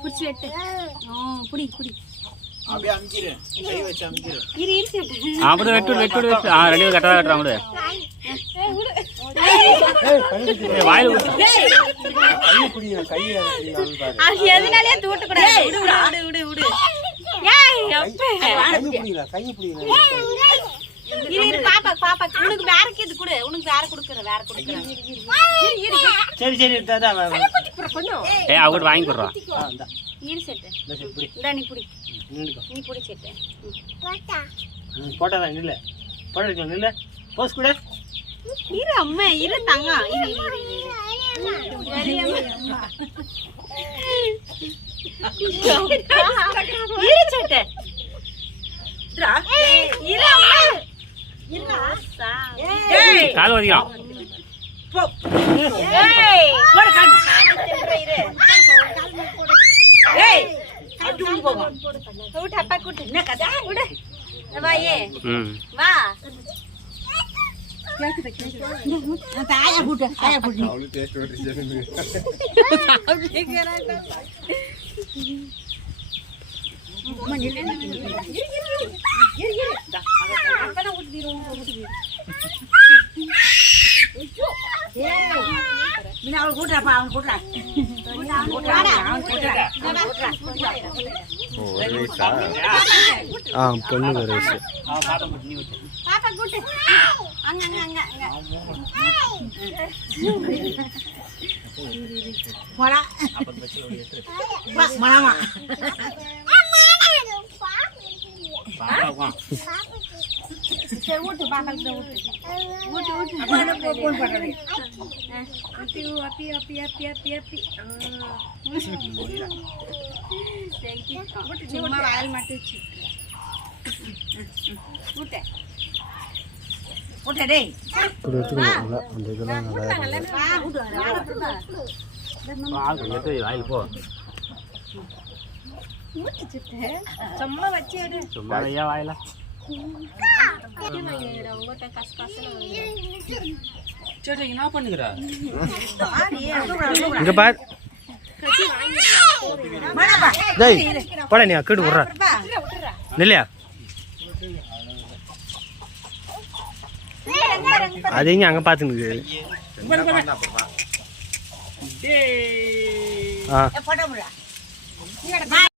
புடிச்சு வெட்டு. புடி புடி. அப்படியே அமுக்கிரு. கை வச்சு அமுக்கிரு. இரு இரு சேட்டு. அப்படியே வெட்டு ரெண்டு கட்டா கட்டறாங்க விடு. வாயில விடு. கை புடிங்க கைய பாரு. அது எதனாலயே தூட்ட கூடாது. விடு. ஏய் அப்பே. கை புடிங்க. இரு பாப்பா உனக்கு வேற கேது கொடு. உனக்கு வேற குடுக்குறேன். இரு. சரி தாதா. ஏய் அவகிட்ட வாங்கி போடுறா. இந்தா. இரு சேட்டு. இந்தா நீ புடி. நீ புடி சேட்டு. போட்டா நில்ல. போடுங்க நில்ல. போஸ் குடு. இரு அம்மா இரு தங்கம். இரு. இரு சேட்டு. இரு அம்மா. கால் வலிக்கும். ஏய் போடு கால். இரு. ஏய் அட்டு போங்க. விடு அப்பா கூட்டு. என்ன கதை? விடு. வா ஏ. வா. ஆயா கூட்டு. அவளு டேஸ்ட் ஓடிச்சேன்னு. அம்மா நில்ல. இரு. அப்பனா ஊட்டிரோம். ஏய் மீனா அவள கூட்டறப்பா அவன் கூட்டறா. பொண்ணு வரேஸ். பாப்பா கூட்டு. அங்க. போடா. மாமா. சரி ஊட்டு பாப்பாக்கு ஊட்டு. அப்பா போன் பண்றே. அப்பி. சும்மா வாயில் மாட்டுச்சு. ஊட்டு டேய். குடு அந்த இதெல்லாம் நல்லா. வாயில் போ. சும்மா வச்சு எடு. சும்மா ஐயா வாயில. ரொம்ப கஷ்டம். சேட்டு என்ன பண்ணுகிற? இங்க பார். டேய் போடா நீ அக்கடு விடுற. நில்லையா? அதேங்க அங்க பாத்துனுக்கு. போட முடியல.